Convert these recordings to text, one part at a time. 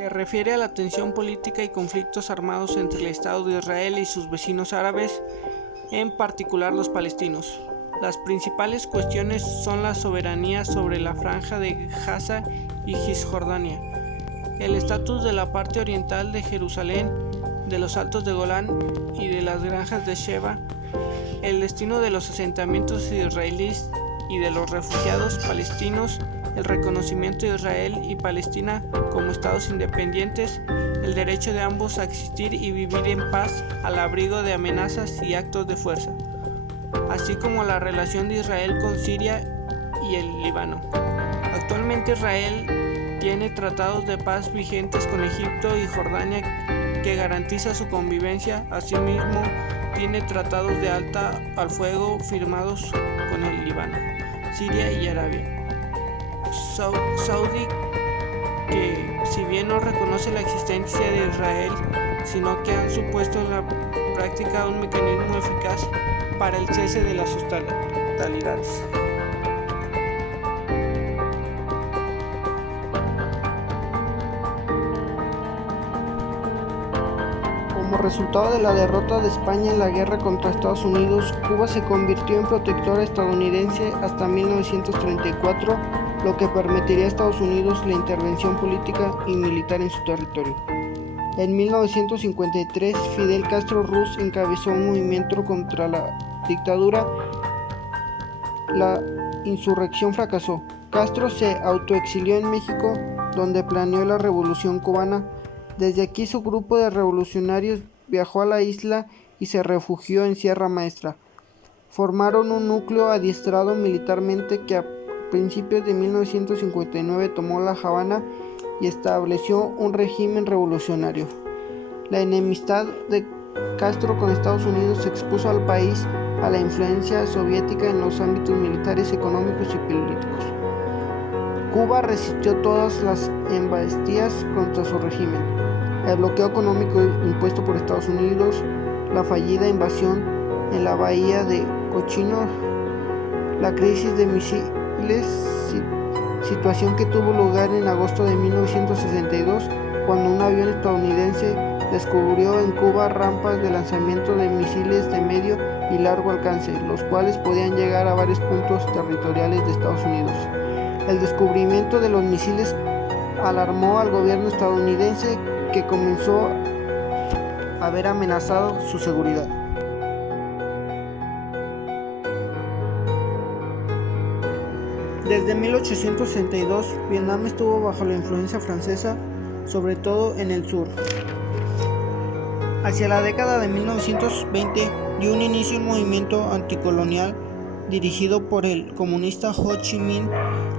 Se refiere a la tensión política y conflictos armados entre el Estado de Israel y sus vecinos árabes, en particular los palestinos. Las principales cuestiones son la soberanía sobre la franja de Gaza y Cisjordania, el estatus de la parte oriental de Jerusalén, de los Altos de Golán y de las granjas de Sheba, el destino de los asentamientos israelíes y de los refugiados palestinos, el reconocimiento de Israel y Palestina como estados independientes, el derecho de ambos a existir y vivir en paz al abrigo de amenazas y actos de fuerza, así como la relación de Israel con Siria y el Líbano. Actualmente Israel tiene tratados de paz vigentes con Egipto y Jordania que garantiza su convivencia. Asimismo, tiene tratados de alta al fuego firmados con el Líbano, Siria y Arabia Saudí, que si bien no reconoce la existencia de Israel, sino que han supuesto en la práctica un mecanismo eficaz para el cese de las hostilidades. Como resultado de la derrota de España en la guerra contra Estados Unidos, Cuba se convirtió en protectora estadounidense hasta 1934, lo que permitiría a Estados Unidos la intervención política y militar en su territorio. En 1953, Fidel Castro Ruz encabezó un movimiento contra la dictadura. La insurrección fracasó. Castro se autoexilió en México, donde planeó la Revolución Cubana. Desde aquí su grupo de revolucionarios viajó a la isla y se refugió en Sierra Maestra. Formaron un núcleo adiestrado militarmente que a principios de 1959 tomó La Habana y estableció un régimen revolucionario. La enemistad de Castro con Estados Unidos expuso al país a la influencia soviética en los ámbitos militares, económicos y políticos. Cuba resistió todas las embestidas contra su régimen. El bloqueo económico impuesto por Estados Unidos, la fallida invasión en la bahía de Cochino, la crisis de misiles, situación que tuvo lugar en agosto de 1962, cuando un avión estadounidense descubrió en Cuba rampas de lanzamiento de misiles de medio y largo alcance, los cuales podían llegar a varios puntos territoriales de Estados Unidos. El descubrimiento de los misiles alarmó al gobierno estadounidense, que comenzó a ver amenazado su seguridad. Desde 1862, Vietnam estuvo bajo la influencia francesa, sobre todo en el sur. Hacia la década de 1920 dio un inicio un movimiento anticolonial dirigido por el comunista Ho Chi Minh.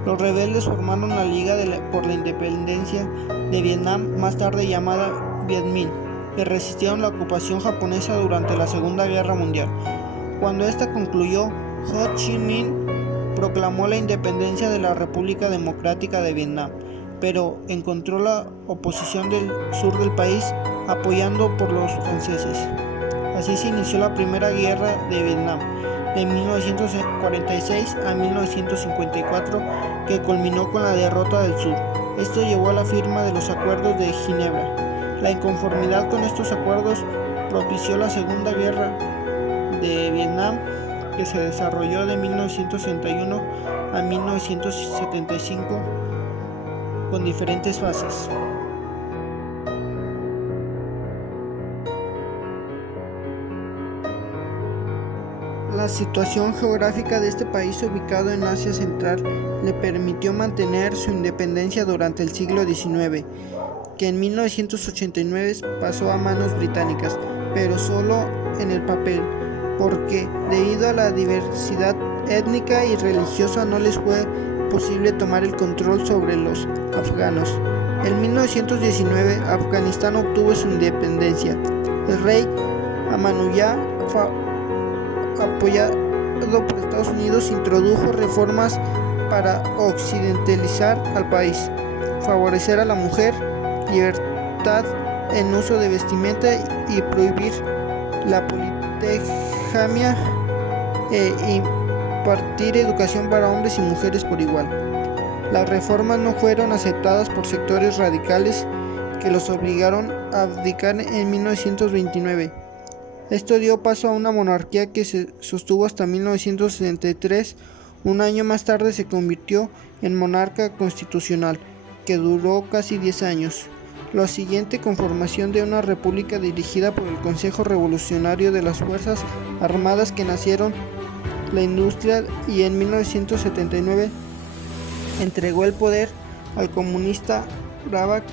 Los rebeldes formaron la Liga por la Independencia de Vietnam, más tarde llamada Viet Minh, que resistieron la ocupación japonesa durante la Segunda Guerra Mundial. Cuando esta concluyó, Ho Chi Minh proclamó la independencia de la República Democrática de Vietnam, pero encontró la oposición del sur del país, apoyado por los franceses. Así se inició la Primera Guerra de Vietnam, de 1946 a 1954, que culminó con la derrota del sur. Esto llevó a la firma de los Acuerdos de Ginebra. La inconformidad con estos acuerdos propició la Segunda Guerra de Vietnam, que se desarrolló de 1961 a 1975 con diferentes fases. La situación geográfica de este país, ubicado en Asia Central, le permitió mantener su independencia durante el siglo XIX, que en 1989 pasó a manos británicas, pero solo en el papel, porque debido a la diversidad étnica y religiosa no les fue posible tomar el control sobre los afganos. En 1919, Afganistán obtuvo su independencia. El rey Amanullah, apoyado por Estados Unidos, introdujo reformas para occidentalizar al país, favorecer a la mujer, libertad en uso de vestimenta y prohibir la poligamia e impartir educación para hombres y mujeres por igual. Las reformas no fueron aceptadas por sectores radicales que los obligaron a abdicar en 1929. Esto dio paso a una monarquía que se sostuvo hasta 1963. Un año más tarde se convirtió en monarca constitucional, que duró casi 10 años. La siguiente conformación de una república dirigida por el Consejo Revolucionario de las Fuerzas Armadas que nacieron la industria y en 1979 entregó el poder al comunista Rabak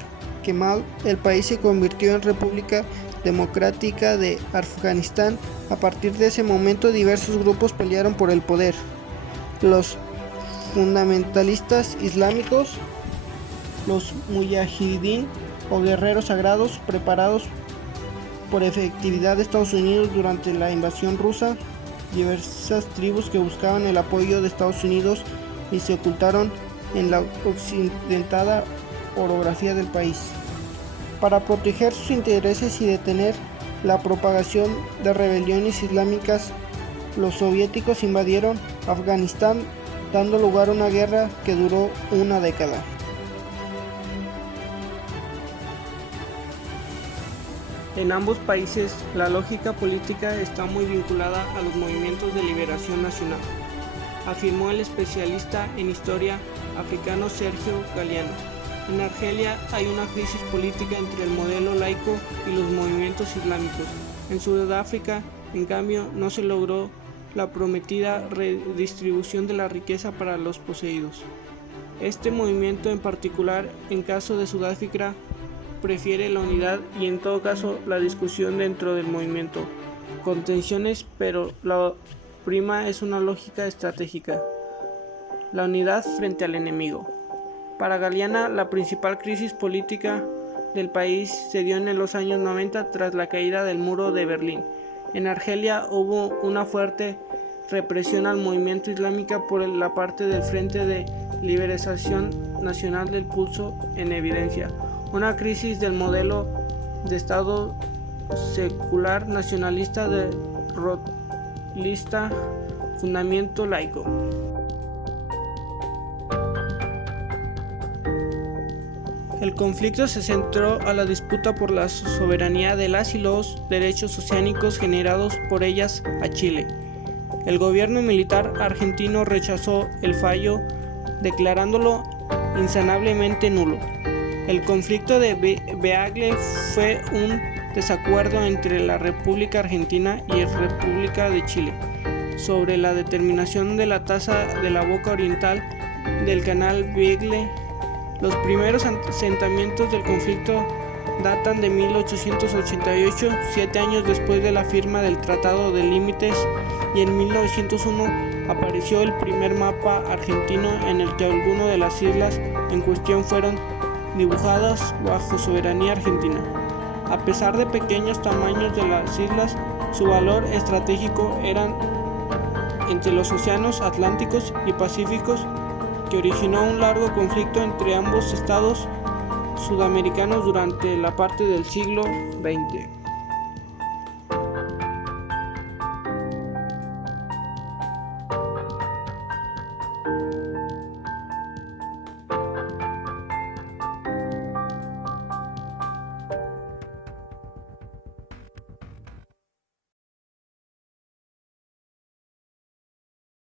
Kemal. El país se convirtió en República Democrática de Afganistán. A partir de ese momento diversos grupos pelearon por el poder. Los fundamentalistas islámicos, los mujahidín o guerreros sagrados preparados por efectividad de Estados Unidos durante la invasión rusa, diversas tribus que buscaban el apoyo de Estados Unidos y se ocultaron en la accidentada orografía del país. Para proteger sus intereses y detener la propagación de rebeliones islámicas, los soviéticos invadieron Afganistán, dando lugar a una guerra que duró una década. En ambos países, la lógica política está muy vinculada a los movimientos de liberación nacional, afirmó el especialista en historia africano Sergio Galiano. En Argelia hay una crisis política entre el modelo laico y los movimientos islámicos. En Sudáfrica, en cambio, no se logró la prometida redistribución de la riqueza para los poseídos. Este movimiento en particular, en caso de Sudáfrica, prefiere la unidad y en todo caso la discusión dentro del movimiento, con tensiones, pero la prima es una lógica estratégica, la unidad frente al enemigo. Para Galiana, la principal crisis política del país se dio en los años 90 tras la caída del muro de Berlín. En Argelia hubo una fuerte represión al movimiento islámico por la parte del Frente de Liberación Nacional del Pulso en evidencia. Una crisis del modelo de Estado secular nacionalista de rodlista fundamento laico. El conflicto se centró a la disputa por la soberanía de las y los derechos oceánicos generados por ellas a Chile. El gobierno militar argentino rechazó el fallo, declarándolo insanablemente nulo. El conflicto de Beagle fue un desacuerdo entre la República Argentina y la República de Chile sobre la determinación de la tasa de la boca oriental del canal Beagle. Los primeros asentamientos del conflicto datan de 1888, 7 años después de la firma del Tratado de Límites, y en 1901 apareció el primer mapa argentino en el que algunas de las islas en cuestión fueron dibujadas bajo soberanía argentina. A pesar de pequeños tamaños de las islas, su valor estratégico eran entre los océanos Atlánticos y Pacíficos, que originó un largo conflicto entre ambos estados sudamericanos durante la parte del siglo XX.